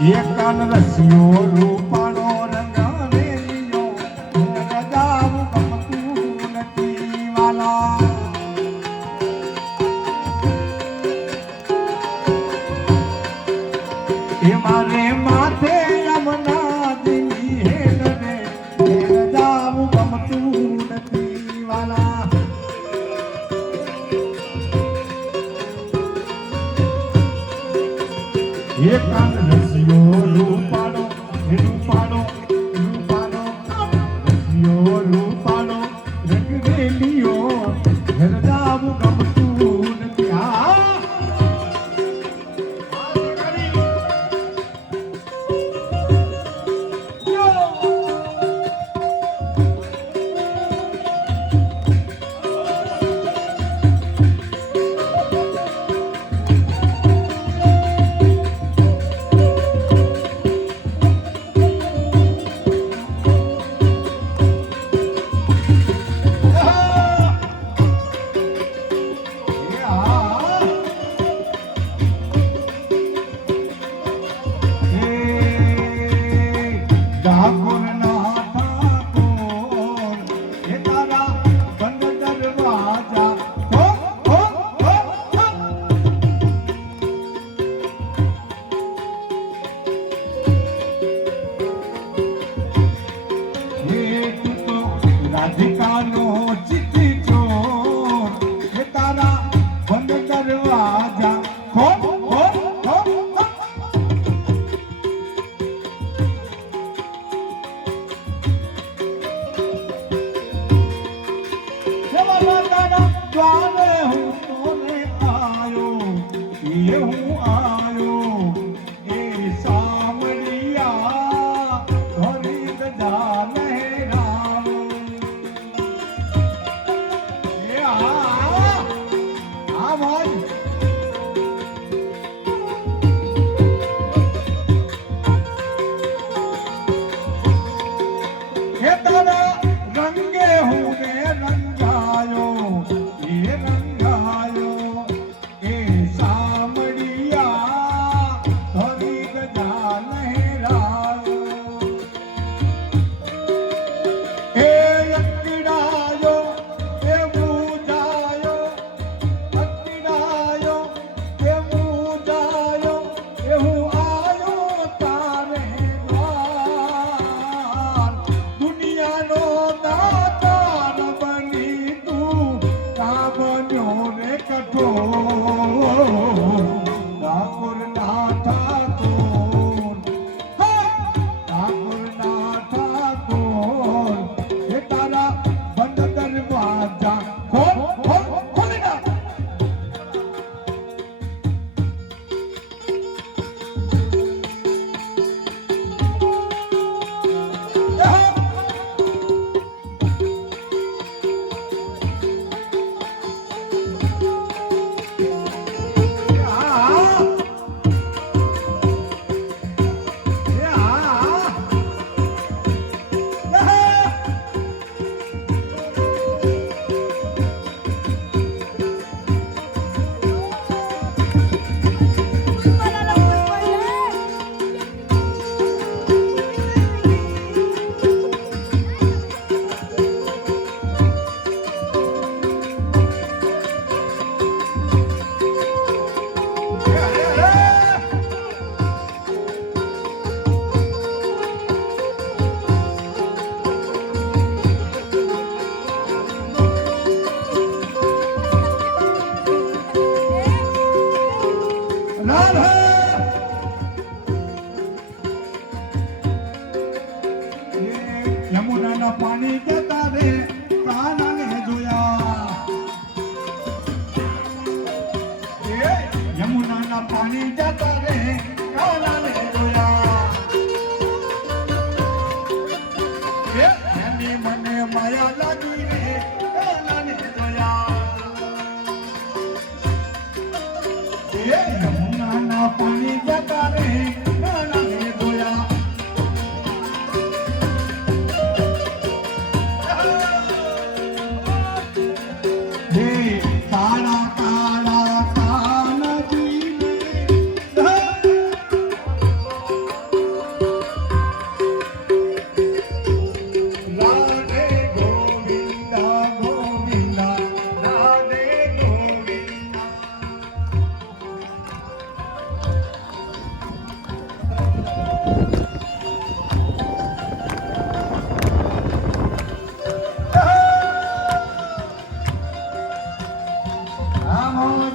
એકાન રસિયો રૂપાળો રંગાને લીયો રજાવું ગમતું નથી વાલા એ મારે માથે યમુના દેવી હેલ રે રજાવું ગમતું નથી વાલા એકાન રસિયો રૂપાળો રૂપાળો રૂપાળો રસિયો રૂપાળો રંગરેલિયો હરદાવું ગમતું નથી રાધિકાનો ચિત્તી ચોર એ તારા બંધ દરવાજા ખોલ ખોલ ખોલ સેવા તારા દ્વારે હું તોને આયો એ હું આયો એ સામરિયા ધરી દજા રંગે હું ને રંગાયો એ રંગાયો એ સામડિયા ધરી ગજા લહેરાયો એ અકડાયો એ મૂજાયો અકડાયો એ મૂજાયો એ હું આયો તારે દ્વાર દુનિયાનો દાતાર બની તું કા બન્યો રે કઠોર ઠાકોર ના ઠાકોર ઠાકોર ના ઠાકોર એ તારા બંધ દરવાજા ખોલ ખોલ ખોલી નાખ યમુનાના પાણી જતા રે કાનાને જોયા યમુનાના પાણી જતા રે કાનાને જોયા એની મને માયા લાગી રે કાનાને જોયા યમુનાના પાણી જતા રે કાનાને જોયા કાળા કાળા કાનજી હા મોહન